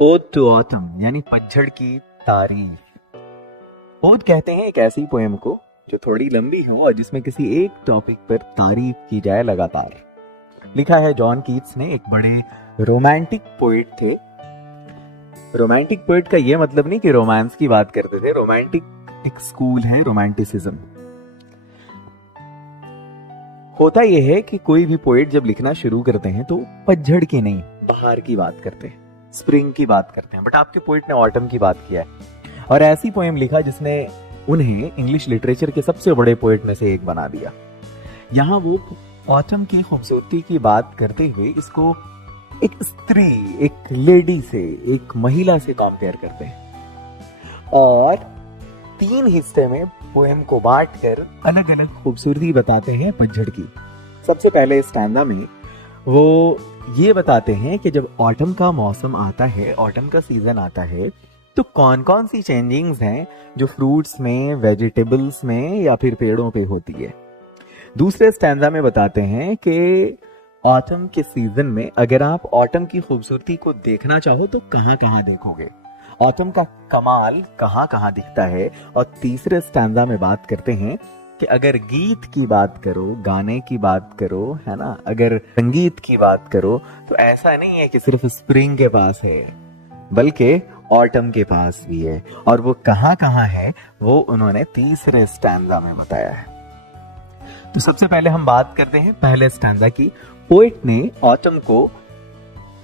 Odd to autumn यानी पतझड़ की तारीफ। ओड कहते हैं एक ऐसी पोएम को जो थोड़ी लंबी हो और जिसमें किसी एक टॉपिक पर तारीफ की जाए लगातार। लिखा है जॉन कीट्स ने, एक बड़े रोमांटिक पोएट थे। रोमांटिक पोएट का ये मतलब नहीं कि रोमांस की बात करते थे, रोमांटिक एक स्कूल है रोमांटिसिज्म। होता यह है कि कोई भी पोएट जब लिखना शुरू करते हैं तो पतझड़ की नहीं, बाहर की बात करते हैं, स्प्रिंग की बात करते हैं। बट आपके पोएट ने ऑटम की बात किया है और ऐसी पोएम लिखा जिसने उन्हें इंग्लिश लिटरेचर के सबसे बड़े पोएट में से एक बना दिया। यहाँ वो ऑटम की खूबसूरती की बात करते हुए इसको एक स्त्री, एक लेडी से, एक महिला से कंपेयर करते हैं और 3 हिस्से में पोएम को बांटकर अलग अलग खूबसूरती बताते हैं पतझड़ की। सबसे पहले स्टैंजा में वो ये बताते हैं कि जब ऑटम का मौसम आता है, ऑटम का सीजन आता है, तो कौन कौन सी चेंजिंग्स हैं जो फ्रूट्स में, वेजिटेबल्स में या फिर पेड़ों पे होती है। दूसरे स्टैंजा में बताते हैं कि ऑटम के सीजन में अगर आप ऑटम की खूबसूरती को देखना चाहो तो कहां कहां देखोगे, ऑटम का कमाल कहां कहां दिखता है। और तीसरे स्टैंजा में बात करते हैं कि अगर गीत की बात करो, गाने की बात करो, है ना, अगर संगीत की बात करो तो ऐसा नहीं है कि सिर्फ स्प्रिंग के पास है, बल्कि ऑटम के पास भी है। और वो कहां कहां है वो उन्होंने तीसरे स्टैंजा में बताया है। तो सबसे पहले हम बात करते हैं पहले स्टैंजा की। पोएट ने ऑटम को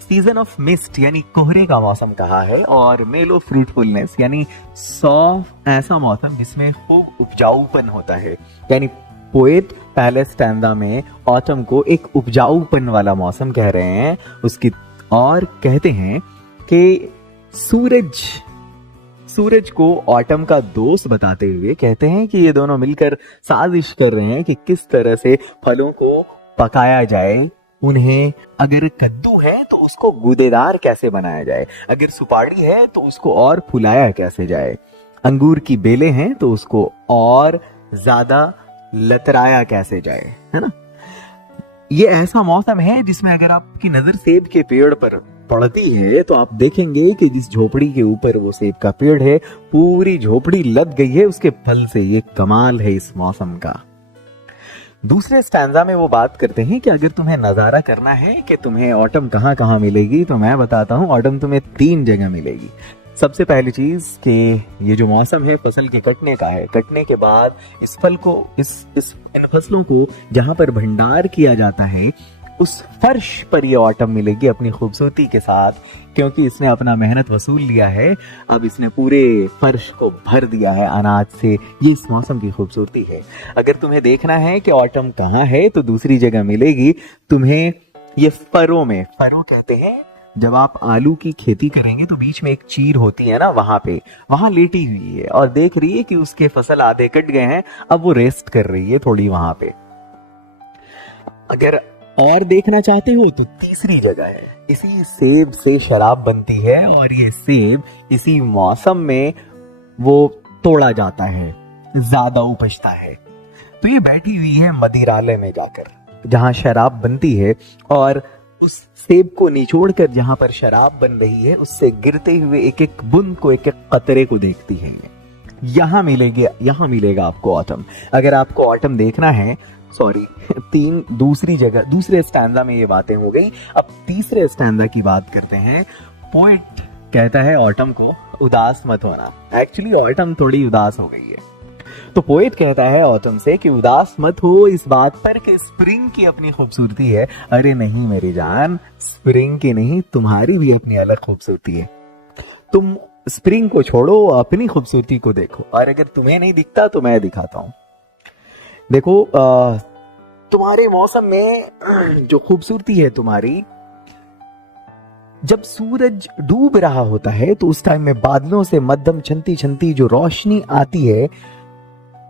सीजन ऑफ मिस्ट यानी कोहरे का मौसम कहा है और मेलो फ्रूटफुलनेस यानी सॉफ्ट ऐसा मौसम जिसमें खूब उपजाऊपन होता है। यानी पोएट पहले स्टैंजा में ऑटम को एक उपजाऊपन वाला मौसम कह रहे हैं उसकी, और कहते हैं कि सूरज को ऑटम का दोस्त बताते हुए कहते हैं कि ये दोनों मिलकर साजिश कर रहे हैं कि किस तरह से फलों को पकाया जाए, उन्हें अगर कद्दू है तो उसको गूदेदार कैसे बनाया जाए, अगर सुपारी है तो उसको और फुलाया कैसे जाए, अंगूर की बेलें हैं तो उसको और ज्यादा लतराया कैसे जाए, है ना। ये ऐसा मौसम है जिसमें अगर आपकी नजर सेब के पेड़ पर पड़ती है तो आप देखेंगे कि जिस झोपड़ी के ऊपर वो सेब का पेड़ है, पूरी झोपड़ी लद गई है उसके फल से। ये कमाल है इस मौसम का। दूसरे स्टैंजा में वो बात करते हैं कि अगर तुम्हें नजारा करना है कि तुम्हें ऑटम कहां कहां मिलेगी, तो मैं बताता हूं ऑटम तुम्हें 3 जगह मिलेगी। सबसे पहली चीज कि ये जो मौसम है फसल के कटने का है, कटने के बाद इस फल को इन फसलों को जहां पर भंडार किया जाता है उस फर्श पर ये ऑटम मिलेगी अपनी खूबसूरती के साथ, क्योंकि इसने अपना मेहनत वसूल लिया है। अब इसने पूरे फर्श को भर दिया है अनाज से। ये इस मौसम की खूबसूरती है। अगर तुम्हें देखना है कि ऑटम कहाँ है तो दूसरी जगह मिलेगी तुम्हें ये फरों में। फरों कहते हैं जब आप आलू की खेती करेंगे तो बीच में एक चीर होती है ना, वहां लेटी हुई है और देख रही है कि उसके फसल आधे कट गए हैं, अब वो रेस्ट कर रही है थोड़ी वहां पे। अगर और देखना चाहते हो तो तीसरी जगह है, इसी सेब से शराब बनती है और ये सेब इसी मौसम में वो तोड़ा जाता है, ज्यादा उपजता है। तो ये बैठी हुई है मदिरालय में जाकर जहां शराब बनती है और उस सेब को निचोड़कर जहां पर शराब बन रही है उससे गिरते हुए एक एक बूंद को, एक एक कतरे को देखती है। यहां मिलेगा आपको ऑटम। अगर आपको ऑटम देखना है, दूसरे स्टैंजा में ये बातें हो गई। अब तीसरे स्टैंजा की बात करते हैं। पोएट कहता है ऑटम को उदास मत होना। एक्चुअली ऑटम थोड़ी उदास हो गई है, तो पोएट कहता है ऑटम से कि उदास मत हो इस बात पर कि स्प्रिंग की अपनी खूबसूरती है। अरे नहीं मेरी जान, स्प्रिंग की नहीं, तुम्हारी भी अपनी अलग खूबसूरती है। तुम स्प्रिंग को छोड़ो, अपनी खूबसूरती को देखो, और अगर तुम्हें नहीं दिखता तो मैं दिखाता हूं। देखो तुम्हारे मौसम में जो खूबसूरती है तुम्हारी, जब सूरज डूब रहा होता है तो उस टाइम में बादलों से मध्यम छनती छनती जो रोशनी आती है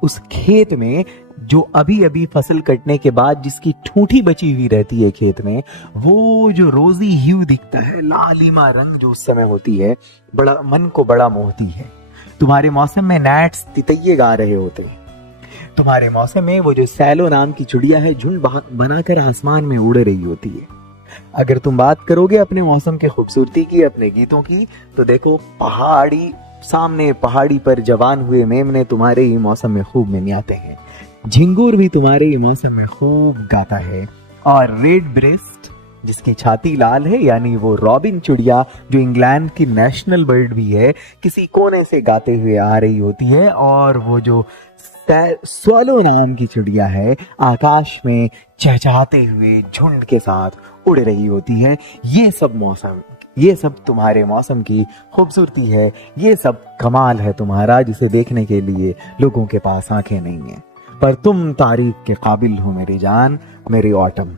उस खेत में, जो अभी अभी फसल कटने के बाद जिसकी ठूठी बची हुई रहती है खेत में, वो जो रोजी ह्यू दिखता है, लालिमा रंग जो उस समय होती है, बड़ा मन को बड़ा मोहती है। तुम्हारे मौसम में नैट्स तितैये गा रहे होते हैं। तुम्हारे मौसम में वो जो सैलो नाम की चिड़िया है झुंड बनाकर आसमान में उड़ रही होती है। अगर तुम बात करोगे अपने मौसम की खूबसूरती की, अपने गीतों की, तो देखो पहाड़ी, सामने पहाड़ी पर जवान हुए मेमने तुम्हारे ही मौसम में खूब मिमियाते हैं। झिंगुर भी तुम्हारे ही मौसम में खूब गाता है। और रेड ब्रेस्ट, जिसकी छाती लाल है, यानी वो रॉबिन चिड़िया जो इंग्लैंड की नेशनल बर्ड भी है, किसी कोने से गाते हुए आ रही होती है। और वो जो स्वैलो नाम की चिड़िया है, आकाश में चहचहाते हुए झुंड के साथ उड़ रही होती है। ये सब मौसम, ये सब तुम्हारे मौसम की खूबसूरती है। ये सब कमाल है तुम्हारा, जिसे देखने के लिए लोगों के पास आंखें नहीं है। पर तुम तारीफ के काबिल हो मेरी जान, मेरी ऑटम।